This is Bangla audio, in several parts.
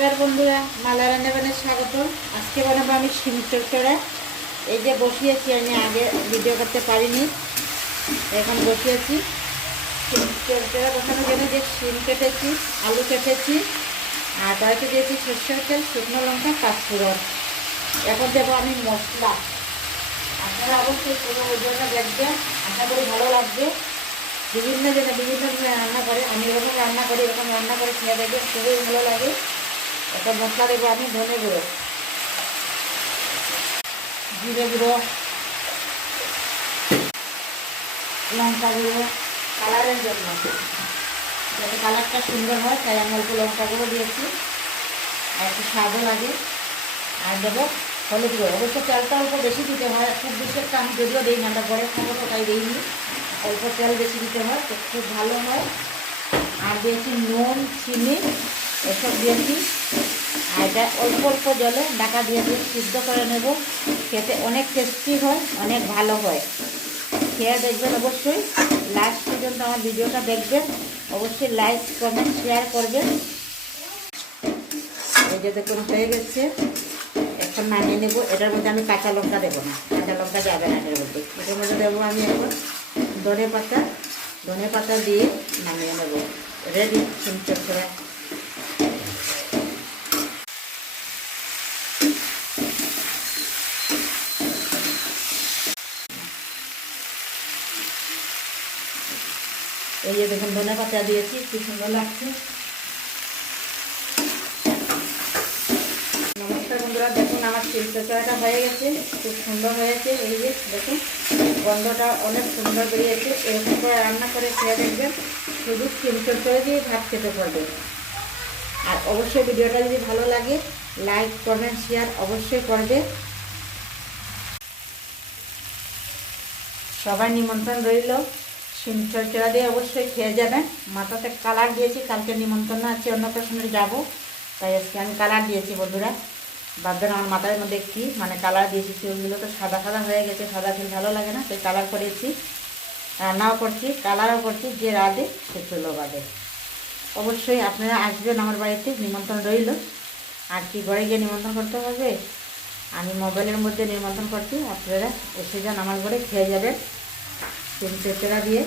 নমস্কার বন্ধুরা, মালা রান্নাবান্নায় স্বাগত। আজকে বানাবো আমি শিম চচ্চড়া। এই যে বসিয়েছি, আমি আগে ভিডিও করতে পারিনি, এখন বসিয়েছি। শিম চচ্চড়া বসানোর জন্য যে শিম কেটেছি, আলু কেটেছি, আর কড়াইতে দিয়েছি সরষের তেল, শুকনো লঙ্কা, পাঁচফোড়ন। এখন দেবো আমি মশলা। আপনারা অবশ্যই কোনো ওই জন্য দেখবেন, আশা করি ভালো লাগবে। বিভিন্ন জনে বিভিন্ন ধরনের রান্না করে, আমি এরকম রান্না করি, এরকম রান্না করে খেয়ে দেখবেন, খুবই ভালো লাগে। একটা মশলা দেবো আমি ধনে গুঁড়ো, জিরে গুঁড়ো, লঙ্কা গুঁড়ো, কালারের জন্য, যাতে কালারটা সুন্দর হয় তাই আমি অল্প লঙ্কা গুঁড়ো দিয়েছি, আর একটু স্বাদও লাগে। আর দেবো হলুদ গুঁড়ো। অবশ্য তেলটা অল্প বেশি দিতে হয়, খুব বেশি একটা আমি যদিও দিই না, আমরা পরে খাবো তো তাই দিইনি। অল্প তেল বেশি দিতে হয় তো খুব ভালো হয়। আর দিয়েছি নুন, চিনি, এসব দিয়েছি। আর এটা অল্প অল্প জলে ঢাকা দিয়ে দিয়ে সিদ্ধ করে নেব। খেতে অনেক টেস্টি হয়, অনেক ভালো হয়। খেয়ে দেখবেন অবশ্যই, লাস্ট পর্যন্ত আমার ভিডিওটা দেখবেন। অবশ্যই লাইক, কমেন্ট, শেয়ার করবেন। এই যে দেখুন হয়ে গেছে, এখন নামিয়ে নেব। এটার মধ্যে আমি কাঁচা লঙ্কা দেবো না, কাঁচা লঙ্কা যাবে না এটার মধ্যে। এটার মধ্যে দেবো আমি এখন ধনে পাতা দিয়ে নামিয়ে নেব। রেডি শিম চচ্চড়া। এই যে দেখুন ধনে পাতা দিয়েছি, কি সুন্দর লাগছে। নমস্কার বন্ধুরা, দেখুন আমার শিম চচ্চড়াটা হয়ে গেছে, খুব সুন্দর হয়েছে। এই যে দেখুন গন্ধটা অনেক সুন্দর বেরিয়েছে। এরকম করে রান্না করে খেয়ে দেখবেন, শুধু শিম চচ্চড়া দিয়ে ভাত খেতে পারবেন। আর অবশ্যই ভিডিওটা যদি ভালো লাগে, লাইক, কমেন্ট, শেয়ার অবশ্যই করবে। সবাই নিমন্ত্রণ রইল, শিম চচ্চড়া দিয়ে অবশ্যই খেয়ে যাবেন। মাথাতে কালার দিয়েছি, কালকে নিমন্ত্রণ আছে, অন্নপ্রাশনে যাব, তাই আজকে আমি কালার দিয়েছি বন্ধুরা। ভাববেন আমার মাথার মধ্যে কি মানে কালার দিয়েছি, চুলগুলো তো সাদা সাদা হয়ে গেছে, সাদা চুল ভালো লাগে না, তাই কালার করেছি। রান্নাও করছি, কালারও করছি, যে রাঁধে সে চুলও বাঁধে। অবশ্যই আপনারা আসবেন আমার বাড়িতে, নিমন্ত্রণ রইল। আর কি ঘরে গিয়ে নিমন্ত্রণ করতে হবে, আমি মোবাইলের মধ্যে নিমন্ত্রণ করছি, আপনারা এসে যান আমার ঘরে, খেয়ে যাবেন শিম চচ্চড়া দিয়ে।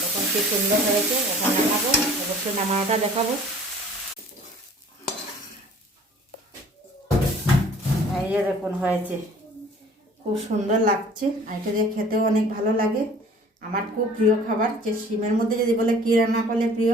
তখন কি সুন্দর হয়েছে, এখন নামাবো, অবশ্যই নামানোটা দেখাবো। এই যে দেখুন হয়েছে, খুব সুন্দর লাগছে। আর এটা দিয়ে খেতেও অনেক ভালো লাগে। আমার খুব প্রিয় খাবার, যে শিমের মধ্যে যদি বলে কী রান্না করলে প্রিয়,